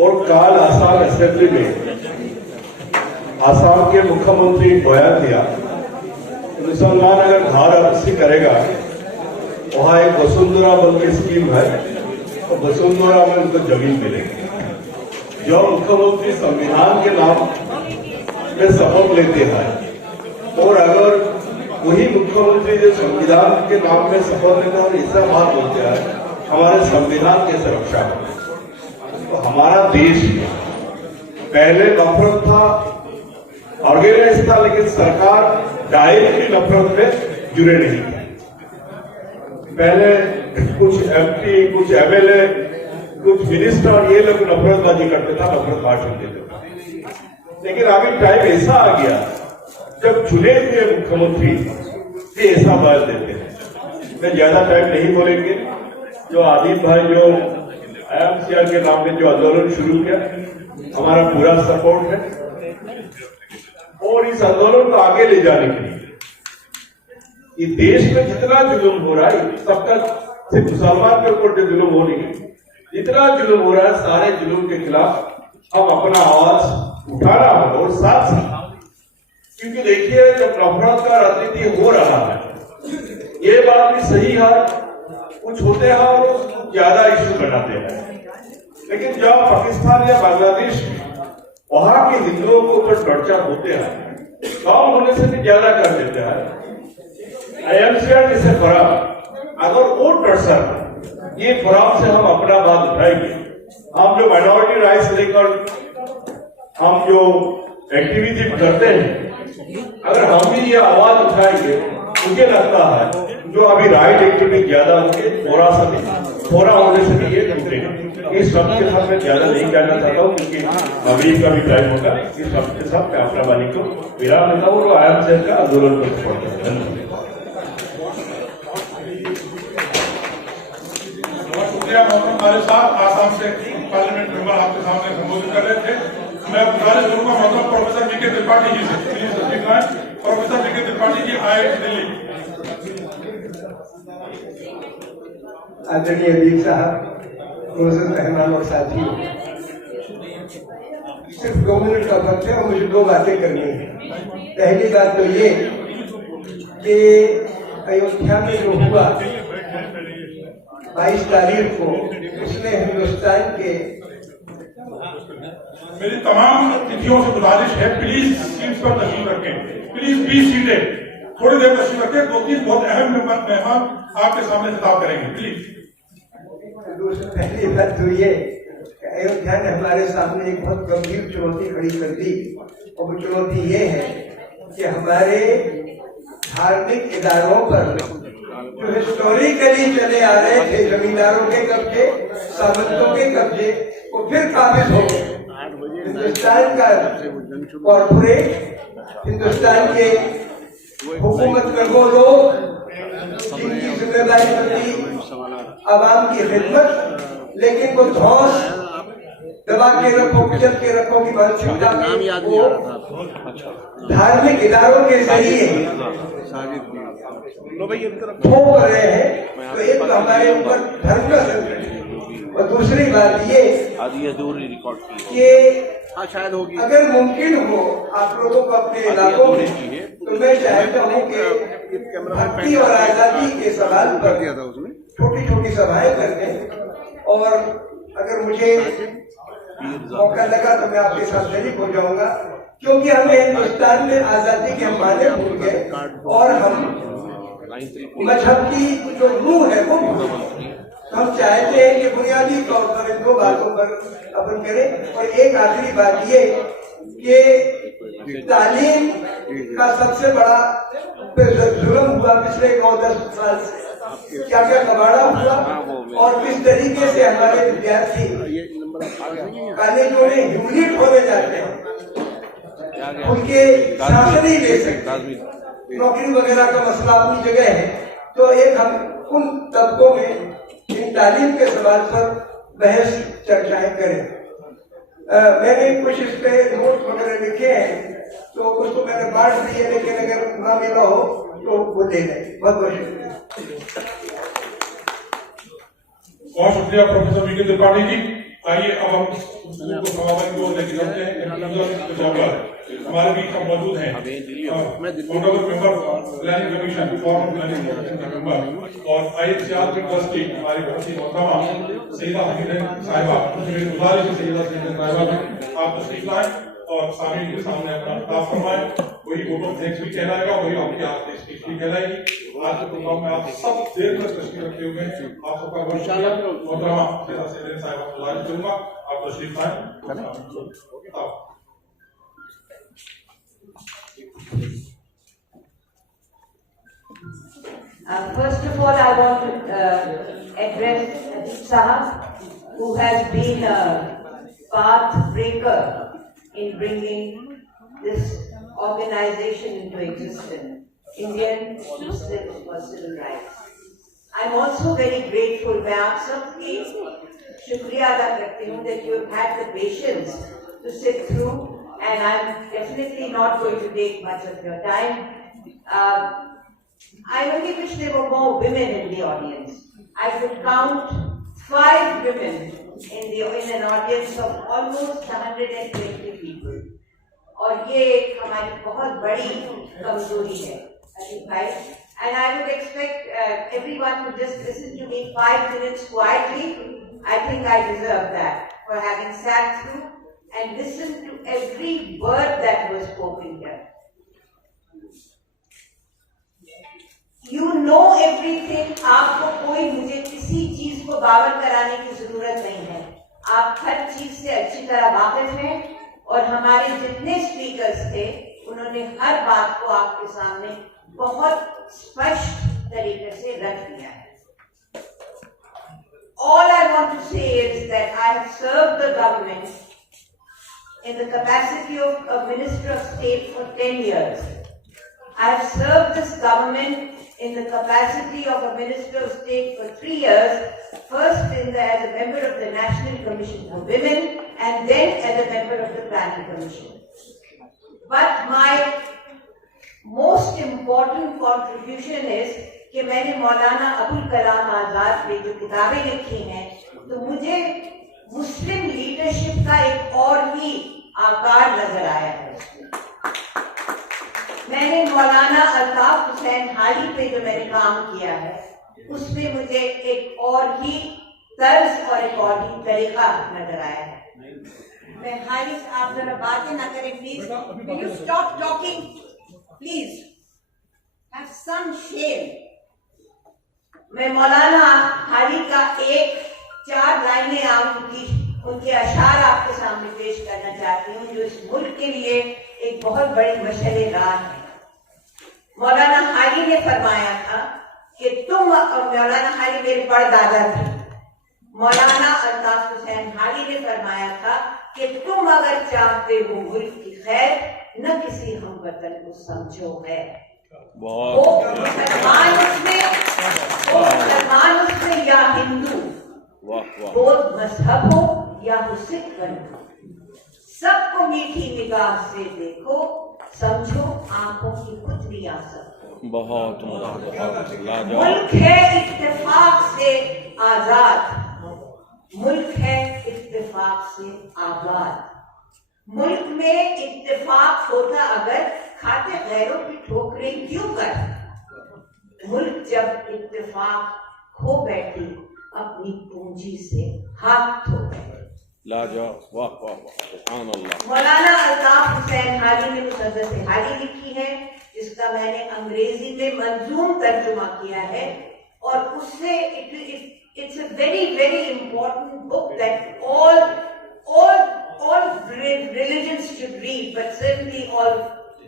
और काल आसाम असेंबली में आसाम के मुख्यमंत्री बयान दिया, मुसलमान अगर धारा 80 करेगा, वहां एक वसुंधरा बल की स्कीम है, तो वसुंधरा में उनको जमीन मिलेगी। जो मुख्यमंत्री संविधान के नाम में शपथ लेते हैं, और अगर वही मुख्यमंत्री जो संविधान के नाम में शपथ लेते हैं और ऐसा बात बोलते हैं हमारे संविधान की सुरक्षा हो, तो हमारा देश पहले नफरत था, ऑर्गेनाइज था, लेकिन सरकार डायरेक्टली नफरत में जुड़े नहीं थे। पहले कुछ एमपी, कुछ एमएलए, कुछ मिनिस्टर, ये लोग नफरतबाजी करते था, नफरत भाषण देते थे। लेकिन अभी टाइम ऐसा आ गया जब चुने हुए मुख्यमंत्री भी ऐसा बयान देते हैं। मैं ज्यादा टाइम नहीं बोलेंगे। जो आदिल भाई जो IMCR के नाम में जो आंदोलन शुरू किया, हमारा पूरा सपोर्ट है, और इस आंदोलन को आगे ले जाने के लिए इस देश में जितना जुल्म हो रहा है, सबका सिर्फ मुसलमान के ऊपर जो जुल्म हो रही है, जितना जुल्म हो रहा है, सारे जुल्म के खिलाफ हम अपना आवाज उठाना होगा। और साथ साथ, क्योंकि देखिए जब नफरत का राजनीति हो रहा है, ये बात भी सही है, कुछ होते हैं और ज्यादा इश्यू बनाते हैं, लेकिन जब पाकिस्तान या बांग्लादेश वहां के हिंदुओं को ऊपर टॉर्चर होते हैं, कम होने से भी ज्यादा कर देते हैं। IMCR जैसे फराम, अगर वो टॉर्चर, ये फराम से हम अपना बात उठाएंगे, हम जो माइनॉरिटी राइट्स लेकर हम जो एक्टिविटी करते हैं, अगर हम भी ये आवाज उठाएंगे, मुझे लगता है जो अभी राइट एक्टिविटी ज्यादा होंगे, थोड़ा होने से भी ये टूटेगा। इस सब के साथ मैं ज्यादा नहीं कहना चाहता हूँ, क्योंकि अभी का भी टाइम होगा। इस सब के साथ मैं अपना वाणी को विराम देता हूँ और IMCR का आंदोलन को सपोर्ट करता हूँ। बहुत शुक्रिया मोहतरम हमारे साथ आसाम से पार्लियामेंट मेंबर आपके सामने संबोधित कर रहे थे। मैं गुजारिश करूंगा मोहतरम प्रोफेसर VK त्रिपाठी जी से, please professor VK Tripathi ji IIT Delhi. आदरणीय अदीब साहब, प्रोफेसर मेहमान और साथी, सिर्फ 2 मिनट का वक्त है और मुझे 2 बातें करनी है। पहली बात तो ये कि अयोध्या में जो हुआ 22 तारीख को, उसने हिंदुस्तान के, मेरी तमाम अतिथियों से गुजारिश है, प्लीज सीट पर तशरीफ रखें, प्लीज बी सीटेड, थोड़ी देर तशरीफ रखें। 2-3 बहुत अहम मेहमान आपके सामने खिताब करेंगे, प्लीज। पहली बात तो ये अयोध्या ने हमारे सामने एक बहुत गंभीर चुनौती खड़ी कर दी, और वो चुनौती ये है कि हमारे धार्मिक इदारों पर जो हिस्टोरिकली चले आ रहे थे जमींदारों के कब्जे, सामंतों के कब्जे, वो फिर काबिज हो गए। हिंदुस्तान का कॉर्पोरेट, हिंदुस्तान के हुकूमत में वो लोग जिनकी जिम्मेदारी बनती आवाम की खिदमत, लेकिन वो धौस दबा के रखो, कुचल के रखो की मानसिकता को धार्मिक इदारों के जरिए थोप रहे हैं। तो एक तो हमारे ऊपर धर्म का संकट है, और दूसरी बात ये कि अगर मुमकिन हो आप लोगों को अपने इलाकों में, तो मैं चाहता हूँ कि भक्ति और आजादी के सवाल पर छोटी छोटी सभाएं करते, और अगर मुझे मौका लगा तो मैं आपके साथ शरीक हो जाऊंगा, क्योंकि हमें हिंदुस्तान में आजादी के माने भूल गए और हम मजहब की जो रूह है वो भूल गए। हम चाहते हैं कि बुनियादी तौर पर इन 2 बातों पर अपन करें। और एक आखिरी बात ये कि तालीम का सबसे बड़ा जुल्म हुआ पिछले 9-10 साल से, क्या क्या कबाड़ा हुआ, और किस तरीके से हमारे विद्यार्थी कॉलेजों में ह्यूमिलेट होने जाते हैं, उनके शासन ही ले सकते, नौकरी वगैरह का मसला अपनी जगह है। तो एक हम उन तबकों में इन तालीम के सवाल पर बहस चर्चाएं करें। मैंने कुछ इस पे नोट वगैरह लिखे हैं, तो कुछ तो मैंने बांट दिए, लेकिन अगर ना मिला हो तो वो दे दें। बहुत बहुत शुक्रिया। बहुत शुक्रिया प्रोफेसर VK त्रिपाठी जी। आइए अब हम उसको समापन की ओर लेके चलते हैं। हमारे बीच अब मौजूद हैं honourable member planning commission, farmer planning commission member और IHR के ट्रस्टी हमारी बहुत ही मोहतरमा सईदा हमीद साहिबा, मेरी गुजारिश है सईदा हमीद साहिबा आप तशरीफ लाएं और सामने के सामने अपना खिताब फरमाएं। वही वोट ऑफ थैंक्स भी कहलाएगा, वही आपकी आपकी स्पीच भी कहलाएगी। आज के प्रोग्राम में आप सब देर तक तशरीफ रखे हुए हैं, आप सबका बहुत शुक्रिया। मोहतरमा सईदा हमीद साहिबा को गुजारिश करूंगा आप तशरीफ लाएं। First of all, I want to address Ajit Sahab, who has been a path breaker in bringing this organization into existence, Indian Muslims for Civil Rights. I'm also very grateful. मैं आप सबकी शुक्रिया अदा करती हूँ that you have had the patience to sit through, and I'm definitely not going to take much of your time. I only wish there were more women in the audience. I could count 5 women in an audience of almost 120 people. और ये एक हमारी बहुत बड़ी कमजोरी है, अजीत भाई. And I would expect everyone to just listen to me 5 minutes quietly. I think I deserve that for having sat through and listened to every word that was spoken here. You know everything. आपको कोई मुझे किसी चीज को बावर कराने की जरूरत नहीं है. आप हर चीज से अच्छी तरह वाकिफ हैं और हमारे जितने स्पीकर्स थे उन्होंने हर बात को आपके सामने बहुत स्पष्ट तरीके से रख दिया है. All I want to say is that I have served the government in the capacity of a Minister of State for 10 years. I have served this government in the capacity of a Minister of State for 3 years, first as a member of the National Commission for Women and then as a member of the Planning Commission. But my most important contribution is कि मैंने मौलाना अबुल कलाम आजाद पे जो किताबें लिखी हैं, तो मुझे मुस्लिम leadership का एक और ही आकार नजर आया है. मैंने मौलाना अल्ताफ हुसैन हाली पे जो मैंने काम किया है, उसमें मुझे एक और ही तर्ज और एक और ही तरीका नजर आया है. मैं हाली, आप जरा बातें ना करें please. Will you stop talking? Please have some shame. मैं मौलाना हाली का 4 लाइनें उनके अशार आपके सामने पेश करना चाहती हूँ, जो इस मुल्क के लिए एक बहुत बड़ी मशअल-ए-राह है. मौलाना हाली ने फरमाया था कि मौलाना हाली मेरे परदादा थे. मौलाना अल्ताफ हुसैन हाली ने फरमाया था कि तुम अगर चाहते हो मुल्क की खैर, न किसी हमवतन को समझो है. वो मुसलमान उसमें या हिंदू, बौद्ध मजहब हो या हो सिख बंधु, सबको मीठी निगाह से देखो, समझो आंखों की पुतली आ सकते. बहुत मुल्क है इत्तेफाक से आजाद, मुल्क है इत्तेफाक से आबाद. मुल्क में इत्तेफाक होता अगर खाते गैरों की ठोकरें क्यों कर. मुल्क जब इत्तेफाक खो बैठी, अपनी पूंजी से हाथ धो बैठी. वाह वाह सुभान अल्लाह. मौलाना अल्ताफ हुसैन हाली ने मुसद्दस हाली लिखी है, जिसका मैंने अंग्रेजी में मंजूम तर्जुमा किया है, और उससे it's a very very important book that all religions should read, but certainly all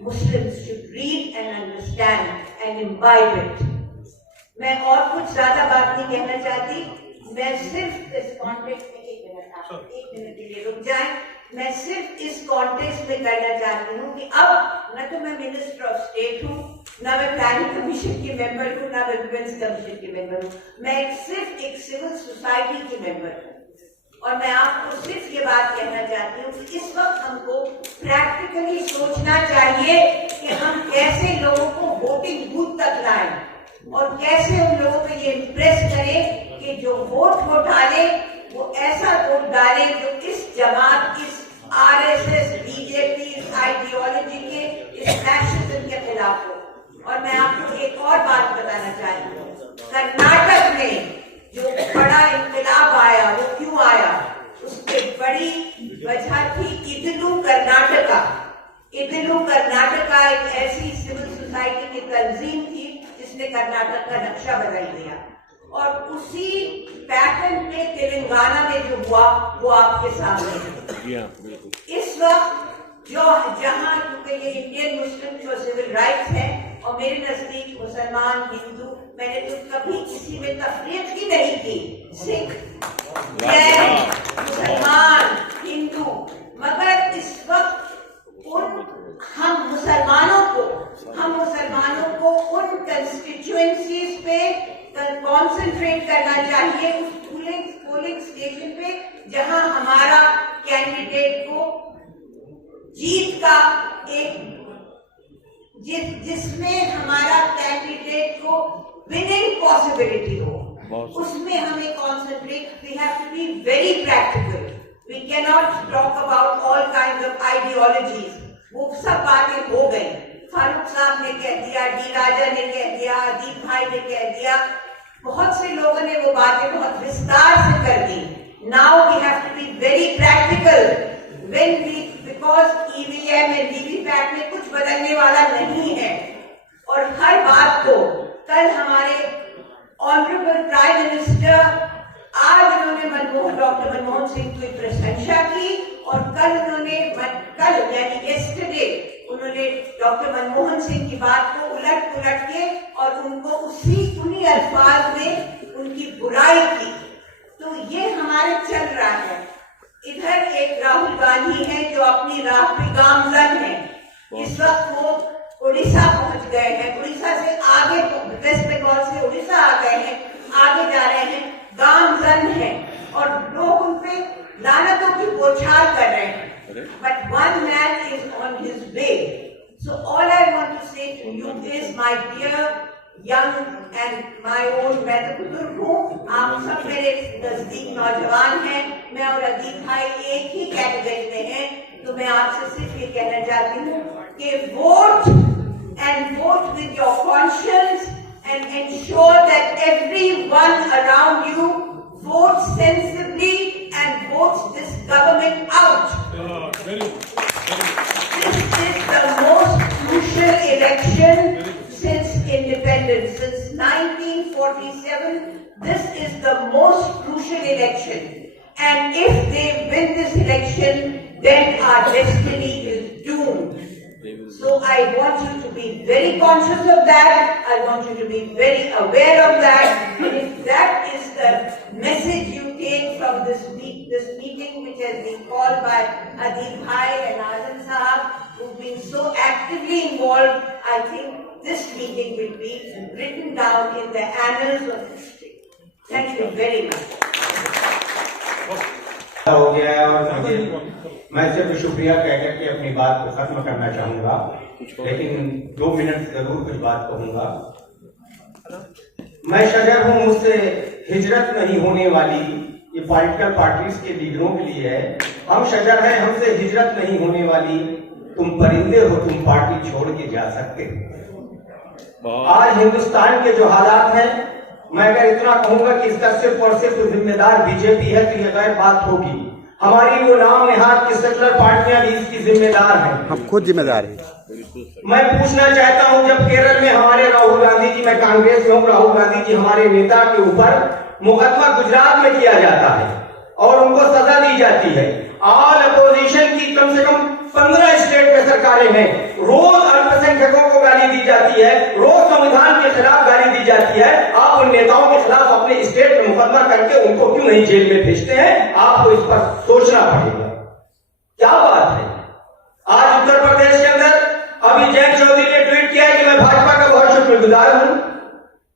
Muslims should read and understand and imbibe it. मैं और कुछ ज्यादा बात नहीं कहना चाहती. मैं सिर्फ इस कॉन्टेक्स्ट में एक मिनट के लिए रुक जाएं. मैं सिर्फ इस कॉन्टेक्स्ट में करना चाहती हूँ कि अब न तो मैं मिनिस्टर ऑफ स्टेट हूँ, न मैं प्लानिंग कमीशन की मेंबर हूँ, न मैं वुमेन्स कमीशन की मेंबर हूँ. मैं सिर्फ एक सिविल सोसाइटी की मेंबर हूँ. और मैं आपको सिर्फ ये बात कहना चाहती हूँ कि इस वक्त हमको प्रैक्टिकली सोचना चाहिए कि हम कैसे लोगों को वोटिंग बूथ तक लाएं और कैसे उन लोगों को ये इम्प्रेस करें कि जो वोट डाले वो ऐसा वोट डालें जो इस जमात, इस आरएसएस, बीजेपी, इस आइडियोलॉजी के, इस फैशिज्म के खिलाफ हो। और मैं आपको एक और बात बताना चाहती हूँ, कर्नाटक में जो बड़ा इंकलाब आया वो क्यों आया? उसके बड़ी वजह थी इदलू कर्नाटका। इदलू कर्नाटका एक ऐसी सिविल सोसाइटी की तंजीम थी जिसने कर्नाटक का नक्शा बदल दिया, और उसी पैटर्न पे तेलंगाना में जो हुआ वो आपके सामने है। इस वक्त जो जहां, क्योंकि ये इंडियन मुस्लिम जो सिविल राइट्स है और मेरे नजदीक मुसलमान, हिंदू, मैंने तो कभी किसी में तफरीक ही नहीं की, सिख, जैन, मुसलमान, हिंदू, मगर इस वक्त हम मुसलमानों को उन कंस्टिट्यूएंसीज पे कॉन्सेंट्रेट करना चाहिए, उस पोलिंग स्टेशन पे जहां हमारा कैंडिडेट को जीत का एक, जिसमें हमारा कैंडिडेट को विनिंग पॉसिबिलिटी हो, उसमें हमें concentrate. We have to be very practical. We can not talk about all kind of ideologies. वो सब बातें हो गई, फारूक साहब ने कह दिया, डी राजा ने कह दिया, अदीप भाई ने कह दिया, बहुत से लोगों ने वो बातें बहुत विस्तार से कर दी। Now we have to be very practical when we, because EVM and VVPAT में कुछ बदलने वाला नहीं है, और हर बात को कल हमारे ऑनरेबल प्राइम मिनिस्टर, आज उन्होंने डॉक्टर मनमोहन सिंह की प्रशंसा की, और कल यानी येस्टरडे उन्होंने डॉक्टर मनमोहन सिंह की बात को उलट पुलट के और उनको उन्हीं अल्फाज में उनकी बुराई की। तो ये हमारे चल रहा है। इधर एक राहुल गांधी है जो अपनी राह पे गामजन है, इस वक्त वो उड़ीसा पहुंच गए हैं, उड़ीसा से आगे, वेस्ट बंगाल से उड़ीसा आ गए हैं, आगे जा रहे हैं, गामजन है, और लोग उन पे लानतों की बौछार कर रहे हैं। But one man is on his way. So all I want to say to you is, my dear young and my own, मैं तो बुजुर्ग हूँ, आप सब मेरे नजदीक नौजवान हैं, मैं और अदीप भाई एक ही कैटेगरी में हैं, तो मैं आपसे सिर्फ ये कहना चाहती हूँ कि vote and vote with your conscience and ensure that everyone around you votes sensibly and votes this government out. This is the most crucial election since independence, since 1947. This is the most crucial election, and if they win this election, then our destiny is doomed. So I want you to be very conscious of that. I want you to be very aware of that. And if that is the message you take from this meeting, which has been called by Adib Bhai and Azam Sahab, who've been so actively involved, I think this meeting will be written down in the annals of history. Thank you very much. हो गया है, और मैं सिर्फ शुक्रिया कहकर के अपनी बात को खत्म करना चाहूंगा, लेकिन 2 मिनट जरूर कुछ बात कहूंगा। मैं शजर हूं, मुझसे हिजरत नहीं होने वाली, ये पॉलिटिकल पार्टीज के लीडरों के लिए है। हम शजर हैं, हमसे हिजरत नहीं होने वाली, तुम परिंदे हो, तुम पार्टी छोड़ के जा सकते हो। आज हिंदुस्तान के जो हालात हैं, मैं अगर इतना कहूंगा कि इसका सिर्फ और सिर्फ जिम्मेदार बीजेपी है तो यह गैर बात होगी। हमारी वो नाम निहाद की सेकुलर पार्टियां भी इसकी जिम्मेदार हैं। हम खुद जिम्मेदार हैं। मैं पूछना चाहता हूं, जब केरल में हमारे राहुल गांधी जी, मैं कांग्रेस में हूं, राहुल गांधी जी हमारे नेता के ऊपर मुकदमा गुजरात में किया जाता है और उनको सजा दी जाती है। ऑल अपोजिशन की कम से कम 15 स्टेट में सरकारें हैं, रोज अल्पसंख्यकों को गाली दी जाती है, रोज संविधान के खिलाफ गाली दी जाती है। आप उन नेताओं के खिलाफ अपने स्टेट में मुकदमा करके उनको क्यों नहीं जेल में भेजते हैं? आपको इस पर सोचना पड़ेगा। क्या बात है? आज उत्तर प्रदेश के अंदर अभी जयंत चौधरी ने ट्वीट किया है कि मैं भाजपा का बहुत शुक्रगुजार हूं।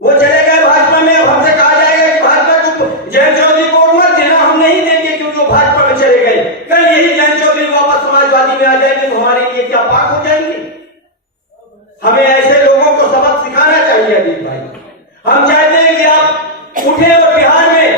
वो चले गए भाजपा में, अब हमसे कहा जाएगा कि भाजपा को जयंत चौधरी को मत देना, हम नहीं देंगे क्योंकि वो भाजपा में चले गए। कल यही जयंत चौधरी वापस समाजवादी में आ जाएंगे तो हमारे लिए क्या पाक हो जाएंगे? हमें ऐसे लोगों को सबक सिखाना चाहिए अदीप भाई। हम चाहते हैं कि आप उठे और बिहार में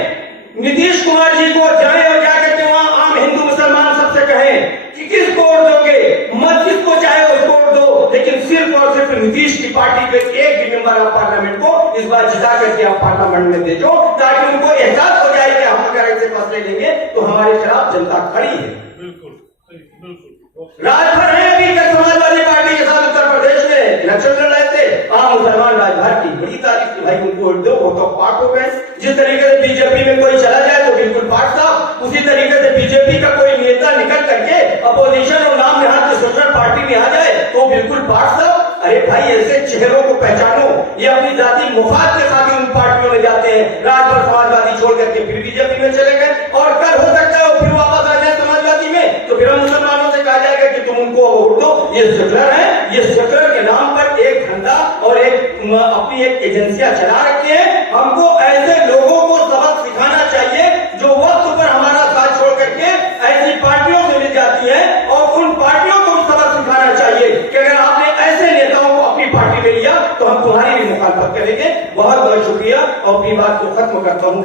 नीतीश कुमार जी को जाए और जाकर के वहां आम हिंदू मुसलमान सबसे कहें कि किसको वोट दोगे, मत किसको चाहे उसको वोट दो, लेकिन सिर्फ और सिर्फ नीतीश की पार्टी के एक भी मेंबर ऑफ पार्लियामेंट को इस बार जिता करके आप पार्लियामेंट में भेजो, ताकि उनको एहसास हो जाए कि हम अगर ऐसे फैसले लेंगे तो हमारे खिलाफ जनता खड़ी है। बिल्कुल सही, बिल्कुल। राजभर है अभी तक समाजवादी पार्टी के साथ उत्तर प्रदेश में इलेक्शन लड़ रहे थे, आम मुसलमान राजभर की बड़ी तारीफ की, भाई उनको वोट दो, वो तो पार्ट हो गए। जिस तरीके से बीजेपी में कोई चला जाए तो बिल्कुल पार्ट साहब, उसी तरीके से बीजेपी का कोई नेता निकल करके अपोजिशन और नाम यहाँ के सोशल पार्टी में आ जाए तो बिल्कुल पार्ट साहब। अरे भाई ऐसे चेहरों को पहचानो, ये अपनी जाति मुफाद के साथ उन पार्टियों में जाते हैं, राजभर समाजवादी छोड़ करके फिर बीजेपी में चले गए, और कल हो सकता है फिर वापस आ जाए समाजवादी में, तो फिर हम मुसलमानों से कहा जाएगा कि तुम उनको वोट दो। ये सेकुलर है, ये सेकुलर के नाम पर एक धंधा और एक अपनी एक एजेंसियां चला रखी है। हमको ऐसे लोगों को सबक सिखाना चाहिए जो वक्त पर हमारा साथ छोड़ करके ऐसी पार्टियों से मिल जाती है, और उन पार्टियों को सबक सिखाना चाहिए कि अगर आपने ऐसे नेताओं को अपनी पार्टी में लिया तो हम तुम्हारी भी मुखालफत करेंगे। बहुत बहुत शुक्रिया और अपनी बात को खत्म करता हूँ।